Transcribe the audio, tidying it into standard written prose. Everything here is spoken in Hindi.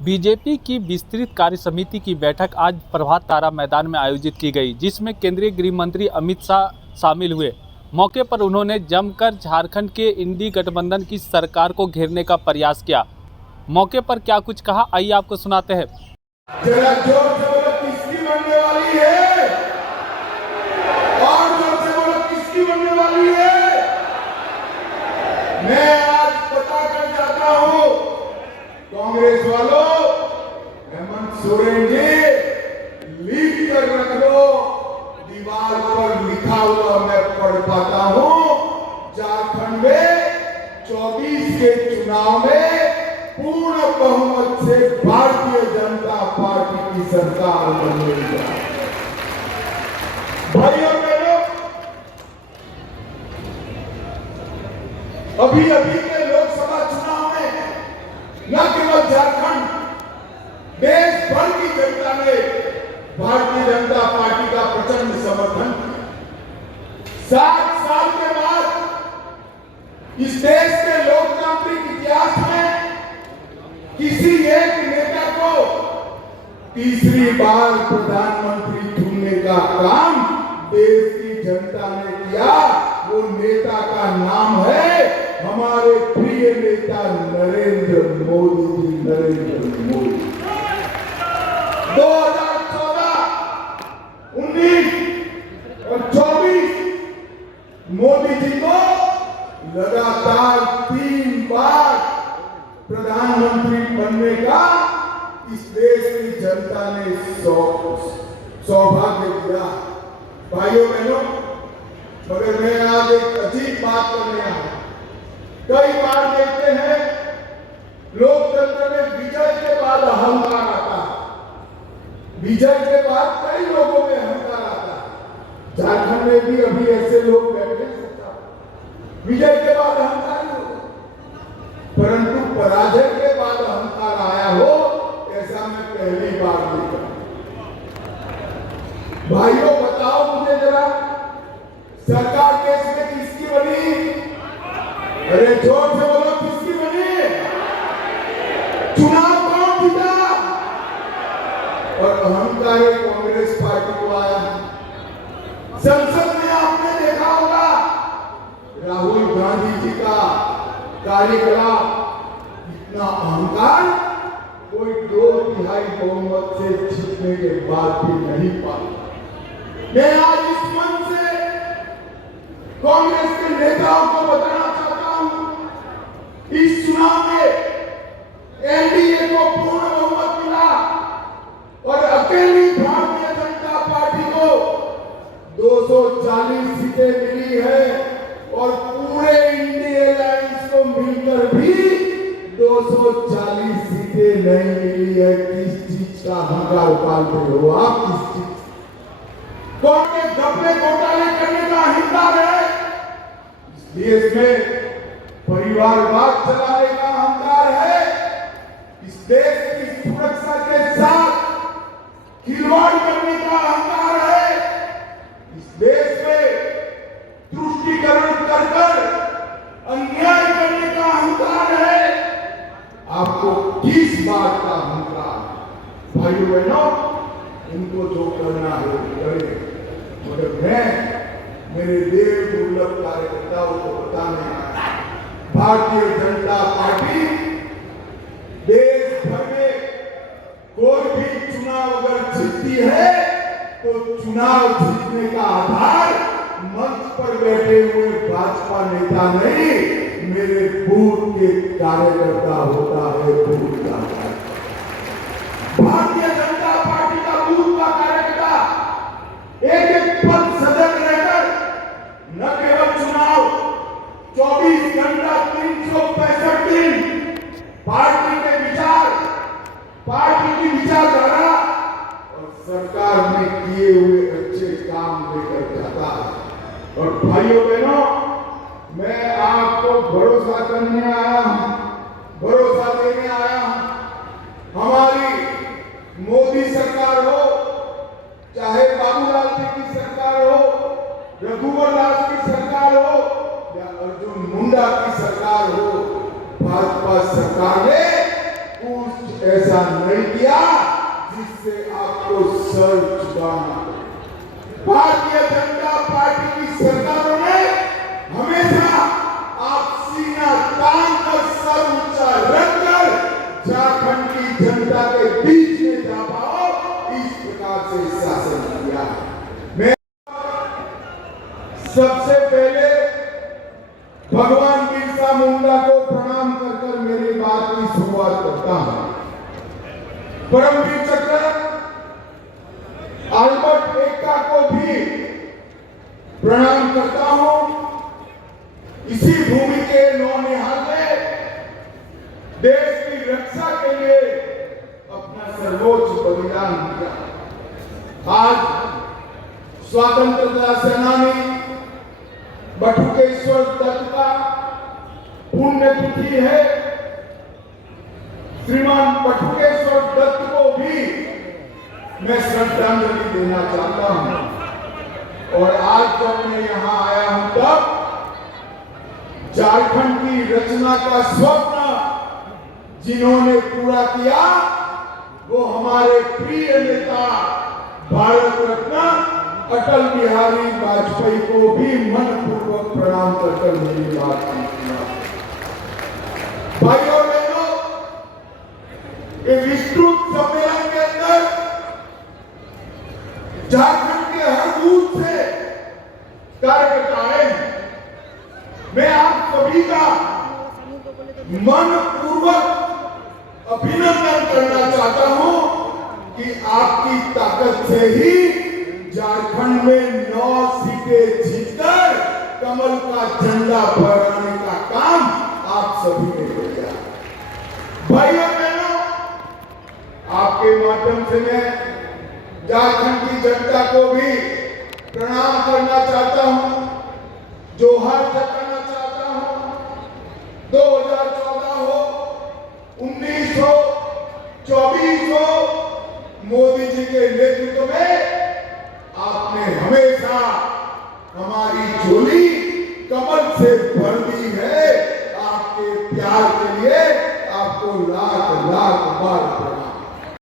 बीजेपी की विस्तृत कार्य समिति की बैठक आज प्रभात तारा मैदान में आयोजित की गई, जिसमें केंद्रीय गृह मंत्री अमित शाह शामिल हुए। मौके पर उन्होंने जमकर झारखंड के इंडी गठबंधन की सरकार को घेरने का प्रयास किया। मौके पर क्या कुछ कहा, आइए आपको सुनाते हैं। जरा जोर से बोलो किसकी बनने वाली है, और जोर से बोलो किसकी बनने वाली है। मैं आज पता कर जाता हूं, कांग्रेस वालों, हेमंत सोरेन जी लिख कर रख लो, दीवार पर लिखा हुआ मैं पढ़ पाता हूं। झारखंड में 24 के चुनाव में पूर्ण बहुमत से भारतीय जनता पार्टी की सरकार बनेगी। भाइयों बहनों, अभी अभी के लोकसभा चुनाव में न केवल झारखंड, देश भर की जनता ने भारतीय जनता पार्टी का प्रचंड समर्थन किया। 7 साल के बाद इस देश के लोकतांत्रिक इतिहास में किसी एक नेता को तीसरी बार प्रधानमंत्री चुनने का काम देश की जनता ने किया। वो नेता का नाम है हमारे प्रिय नेता नरेंद्र मोदी जी। नरेंद्र मोदी 2014, 19 और 24 मोदी जी को लगातार 3 बार प्रधानमंत्री बनने का इस देश की जनता ने सौभाग्य दिया। भाइयों बहनों, मगर मैं आज एक अजीब बात करने आया। कई बार देखते हैं लोकतंत्र में विजय के बाद अहंकार आता है, विजय के बाद कई लोगों में अहंकार आता है। झारखंड में भी अभी ऐसे लोग बैठे हैं, विजय के बाद अहंकार होता, परंतु पराजय के बाद अहंकार आया हो, ऐसा मैं पहली बार देखा। भाइयों बताओ मुझे जरा, सरकार देश में किसकी बनी? अरे जोर से बोलो, किसकी बनी? चुनाव कौन जीता? और अहंकार कांग्रेस पार्टी को आया। संसद में आपने देखा होगा राहुल गांधी जी का कार्यकलाप, इतना अहंकार कोई 2/3 बहुमत से जीतने के बाद भी नहीं पाया। मैं आज इस मंच से कांग्रेस के नेताओं को बताना चाहता हूं, इस चुनाव में एनडीए को पूर्ण बहुमत मिला और अकेली भारतीय जनता पार्टी को 240 सीटें मिली है, और पूरे इंडिया अलायंस को मिलकर भी 240 सीटें नहीं मिली है। किस चीज का अहंकार पालते हो आप? किस चीज? कौन के घपले घोटाले करने का अहंकार है? इस देश में परिवारवाद चलाने का अहंकार है। इस देश की सुरक्षा के साथ खिलवाड़ करने का अहंकार है। इस देश में तुष्टीकरण कर अन्याय करने का अहंकार है। आपको किस बात का अहंकार? भाइयों बहनों, इनको जो करना है वो करें, मगर मैं मेरे देव दुर्लभ कार्यकर्ताओं को बताने आया, भारतीय जनता पार्टी देश भर में कोई भी चुनाव अगर जीतती है तो चुनाव जीतने का आधार मंच पर बैठे हुए भाजपा नेता नहीं, मेरे बूथ के कार्यकर्ता होता है। बूथ का भारतीय जनता पार्टी का बूथ का कार्यकर्ता एक एक पद सजग रहकर न केवल चुनाव 24 घंटा 365 दिन पार्टी के विचार, पार्टी की विचारधारा और सरकार में किए हुए अच्छे काम लेकर जाता है। और भाइयों बहनों, मैं आपको भरोसा करने आया हूं, भरोसा देने आया हूं। हमारी मोदी सरकार हो, चाहे बाबूलाल जी की सरकार हो, रघुवर दास की सरकार हो, या अर्जुन मुंडा की सरकार हो, भाजपा सरकार ने कुछ ऐसा ऐसा नहीं किया जिससे आपको सर झुकाना पड़े। भारतीय जनता पार्टी की सरकारों ने हमेशा आप सीना तान कर सर ऊंचा रखकर झारखंड की जनता के बीच में जा पाओ, इस प्रकार से शासन किया। मैं सबसे पहले भगवान बिरसा मुंडा को प्रणाम कर मेरी बात की शुरुआत करता हूं। परमवीर चक्र अल्बर्ट एक्का को भी प्रणाम करता हूं। इसी भूमि के नौनिहाल ने देश की रक्षा के लिए अपना सर्वोच्च बलिदान दिया। आज स्वतंत्रता सेनानी बटुकेश्वर दत्त का पुण्यतिथि है। श्रीमान बटुकेश्वर दत्त को भी मैं श्रद्धांजलि देना चाहता हूं। और आज जब मैं यहां आया हूं तब झारखंड की रचना का स्वप्न जिन्होंने पूरा किया वो हमारे प्रिय नेता भारत रत्न अटल बिहारी वाजपेयी को भी मनपूर्वक प्रणाम कर मेरी बात की। भाइयों बहनों, विस्तृत सम्मेलन के अंदर झारखंड के हर बूथ से कार्यकर्ता आए। मैं आप सभी का मनपूर्वक अभिनंदन करना चाहता हूं कि आपकी ताकत से ही झारखंड में 9 सीटें जीतकर कमल का झंडा फहराने का काम आप सभी ने किया। भाइयों बहनों, आपके माध्यम से मैं झारखंड की जनता को भी प्रणाम करना चाहता हूं, जोहार जताना चाहता हूं। 2014 हो, 19 हो, 24 हो, मोदी जी के नेतृत्व में आपने हमेशा हमारी झोली कमल से भर दी है। आपके प्यार के लिए आपको लाख लाख बार